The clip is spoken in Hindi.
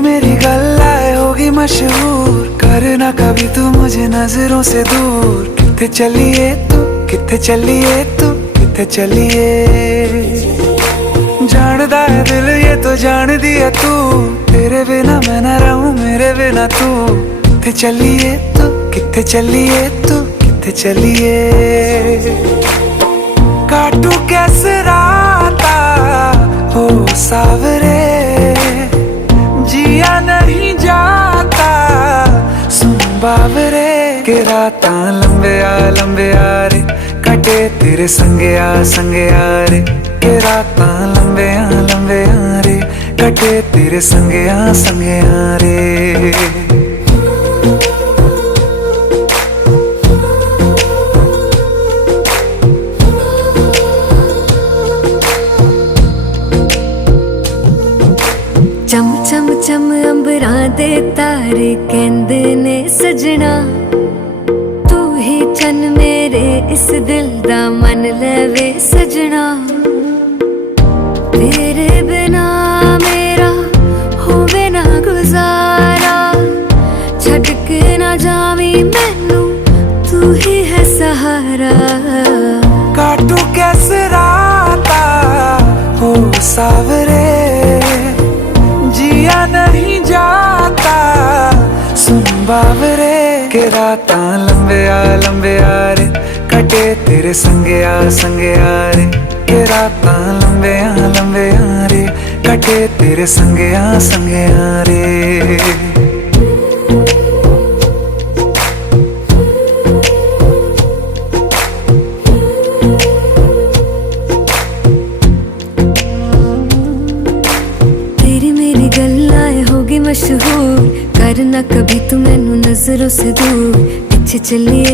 मेरी गल्लाए होगी मशहूर, करना कभी तू मुझे नजरों से दूर। किथे चलिए तू, किथे चलिए तू, किथे चलिए। जानदा है दिल ये तो जान दिया तू, तेरे बिना मैं ना रहूं मेरे बिना तू। किथे चलिए तू, किथे चलिए तू, किथे चलिए। काटू कैसे राता हो सावरे, जिया नहीं जाता सुन बाबरे। के राता लंबे आ रे, कटे तेरे संगे आ रे। के राता लंबे आ रे, कटे तेरे संगे आ रे। चम चम चम अंबरां दे तारे कहंदे ने सजना, तू ही चन मेरे इस दिल दा मन लवे सजना। तेरे बिना मेरा होवे ना गुजारा, छड़ के ना जावी मैनू तू ही है सहारा। काटू कैसे राता हो सावरे, जिया नहीं जाता सुन बाबरे। के राता लंबे आ रे, कटे तेरे संगे आ रे। के राता लंबे आ रे, कटे तेरे संगे आ रे। मशहूर, करना कभी तू मैनू नजरों से दूर। पीछे चलिए